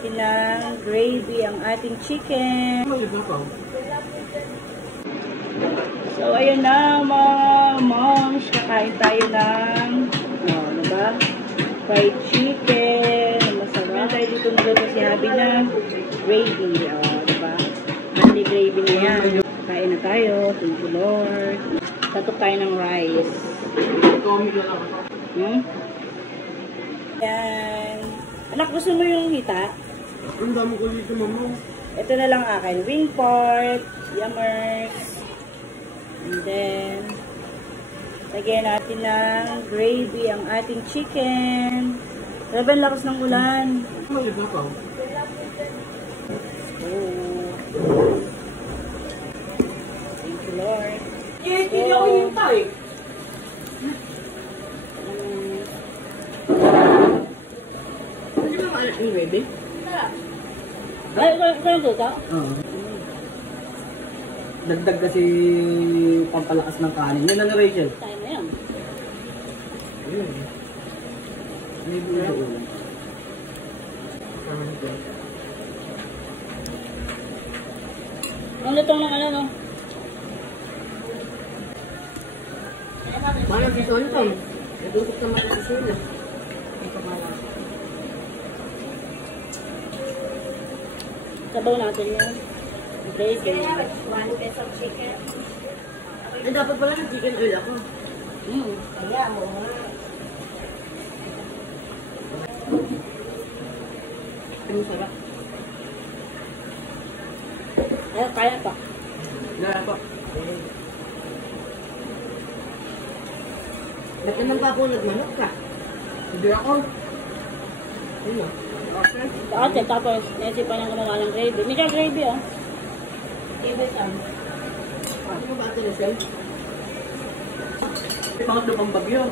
natin ng gravy ang ating chicken. So, ayun na mga moms. Kakain tayo ng diba? Fried chicken. Masarap. Meron tayo dito nagluto si Habi na gravy. Diba? Only gravy na yan. Kain na tayo. Thank you, Lord. Tatok tayo ng rice. Yan. Anak, gusto mo yung hita? Ang dami ko dito, mama. Ito na lang akin. Wing pork. Yummers. And then, lagyan natin ng gravy ang ating chicken. Grabe, ang lakas ng ulan. Maligaw. Thank you, Lord. Hindi ako hintay. Hindi ba maalat yung baby? Ay, ikaw yung tuta? Oo. Dagdag kasi pampalakas ng kanin. Yan na ni Rachel. Tayo na yan. Ayun. May buhay sa ulam. Ang lutong ng ano, no? Mana dito ano to? Nagusok naman sa sila. Ito pala. Sabaw natin yan. Okay, okay. 1 peso chicken. Ay, dapat pala ng chicken oil ako. Kaya mo nga. Ang sarap. Ay, kaya pa. Kaya pa. Ba't naman pa ako nagmanok ka? Hindi ako. Ano? Okay. Ate, tapos, naisipan niyang gumawa ng gravy. May gravy, oh. Everytime. Ano ba ito na siya? Pangatlo pang bagyo.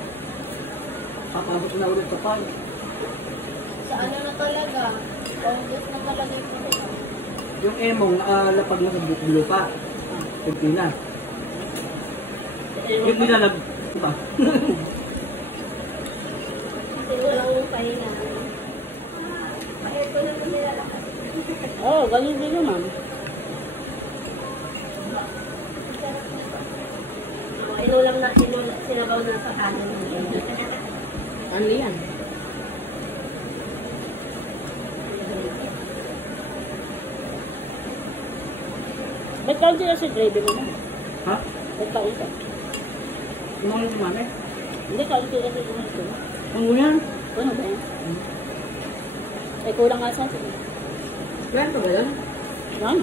Papasok na ulit sa pag. Sa ano na talaga? August na talaga ito. Yung emong lapag na sa lupa. Pagpinas. Yung nilalag. Diba? Kasi walang pahinga. Ito na nilalakad. Oh, ganun din naman. Inulang na, sinabaw na sa kanin. Ano yan? Ba't kaunti na si gravy mo? Ha? Ba't kaunti? Yung mga si mami? Hindi, kaunti na si gravy mo. Ano yan? Ano ba yan? Ay, kulang nga sa atin. Kwento ba yan? Yan.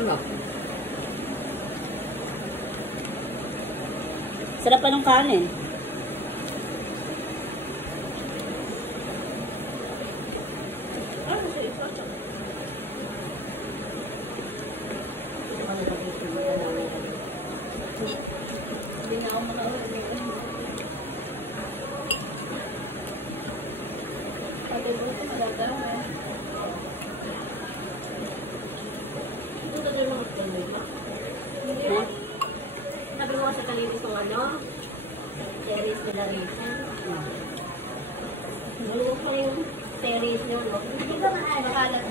Sarap. Sarap pa ng kanin. Hindi na ako makaulit. Pati buto talaga. Ito na yung mga tuloy ba? Ha? Sabi mo sa kalito itong ano? Series nila Rachel. Maluwa pa yung series nyo. Hindi ba nakalat